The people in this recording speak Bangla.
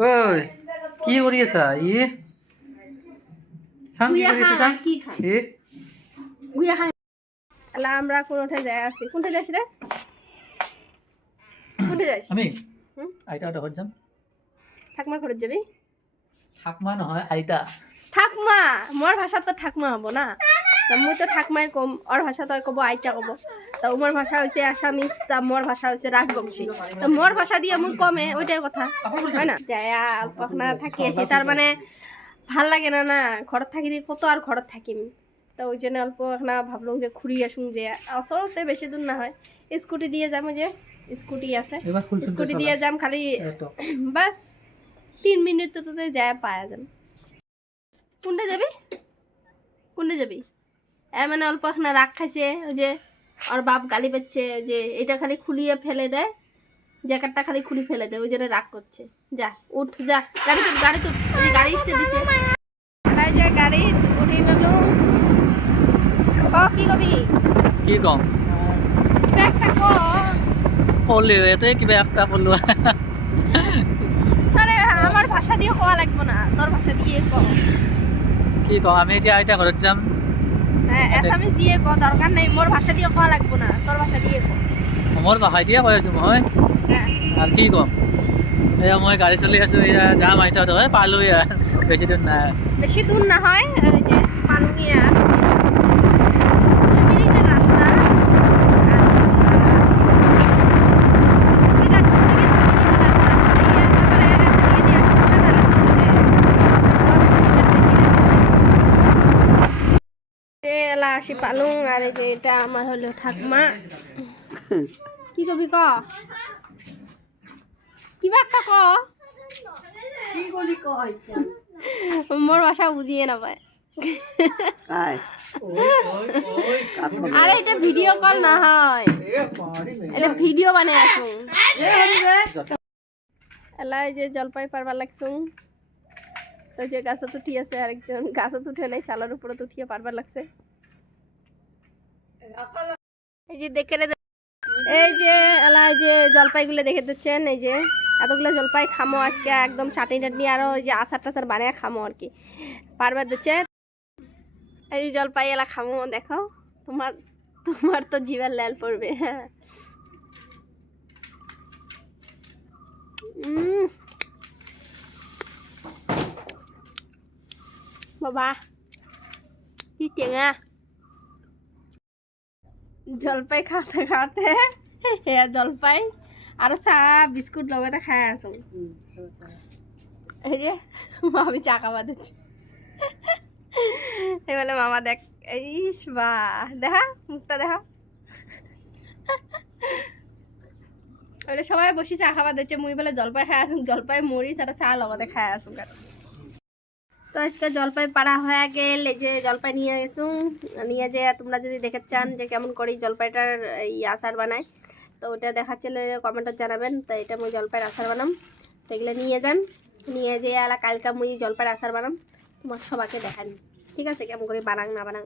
ঐ কি কৰি আছা ই চাং কি কৰি আছা চাং ই গুয়া খাই এলা আমরা কোনটা যায় আছি কোনটা যাস রে কোনটা যাস আমি আইতা ঘৰত যাম ঠাকমার ঘৰত যাবি ঠাকমা নহয় আইতা ঠাকমা মোর ভাষা তো ঠাকমা হবো না মই তো ঠাকমাই কম ওর ভাষা তো কব আইতা কব তো মোর ভাষা হইছে আসামিস তা মোর ভাষা হইছে রাজবংশী তো মোর ভাষা দিয়ে মুই কমে ওইটাই কথা হয় না যায়া অল্পনা থাকি আসি তার মানে ভাল লাগে না না ঘৰত থাকি দি কত আর ঘৰত থাকিম তো ওই জন্য অল্প না ভাবলাম যে ঘুরি আসুন যে আসলতে বেশি দূর না হয় স্কুটি দিয়ে যাম যে স্কুটি আছে স্কুটি দিয়ে যাম খালি বাস 3 মিনিট তো তোতে যায় পায়া যাম কোনটা যাবি কোনটা যাবি মানে অল্প না রাগ খাইছে ওই যে ওর বাপ গালি পাচ্ছে যে এটা খালি খুলিয়ে ফেলে দেয় জ্যাকেটটা খালি খুলি ফেলে দেয় ওই জন্য রাগ করছে যা উঠ যা গাড়ি তো গাড়ি স্টে দিছে তাই যে গাড়ি উঠি নিলো কি কবি কি কম কিবা একটা পড়লি এতে কিবা একটা পড়লো আরে আমার ভাষা দিয়ে কোয়া লাগবে না তোর ভাষা দিয়ে ক কি কম আমি এতিয়া আইতা ঘৰত যাম হ্যাঁ এসামিস দিয়ে ক দরকার নাই মোর ভাষা দিয়ে কোয়া লাগবে না তোর ভাষা দিয়ে ক মোৰ ভাষা দিয়ে কৈ আছো মই হ্যাঁ আৰু কি কম এয়া মই গাড়ী চলি আছো এয়া যাম আইতা হয় পালো ইয়াৰ বেছি দূৰ নাই বেশি দূর না হয় ওই যে পানুমিয়া 2 মিনিটের রাস্তা আসি পালুং আর এই যে এটা আমার হলো ঠাকমা কি কবি ক কিবা একটা ক কি কবি ক মোর ভাষা বুঝিয়ে না পায় আরে এটা ভিডিও কল না হয় এটা ভিডিও বানাই আছো এলাই যে জলপাই পারবার লাগছুং তো যে গাছত উঠি আছে আরেকজন গাছত উঠে নাই চালার উপরে তো উঠিয়ে পারবার লাগছে এই যে দেখে এই যে এলা যে জলপাইগুলো দেখে দিচ্ছেন এই যে এতগুলো জলপাই খামো আজকে একদম চাটনি টাটনি আরো ওই যে আচার টাচার বানিয়ে খামো আর কি পারবার দিচ্ছে এই যে জলপাই এলা খামো দেখো তোমার তোমার তো জিভার লাল পড়বে হ্যাঁ বাবা কি টেঙা জলপাই খাতে খাতে এয়া জলপাই আর চা বিস্কুট লগতে খাই আছো এই যে মামি চা খাওয়া দিচ্ছে এই বলে মামা দেখ ইস বা দেখা মুখটা দেখা বলে সবাই বসে চা খাওয়া দিচ্ছে মুই বলে জলপাই খাই আসুন জলপাই মরিচ আর চা লগতে খাই আসুন তো আজকে জলপাই পাড়া হয়ে গেল এই যে জলপাই নিয়ে এসু নিয়ে যে তোমরা যদি দেখতে চান যে কেমন করে জলপাইটার এই আচার বানায় তো ওটা দেখাচ্ছে কমেন্টে জানাবেন তো এটা মুই জলপাইয়ের আচার বানাম তো এগুলো নিয়ে যান নিয়ে যে এলা কালকা মুই জলপাইয়ের আচার বানাম তোমার সবাইকে দেখান ঠিক আছে কেমন করে বানাং না বানাং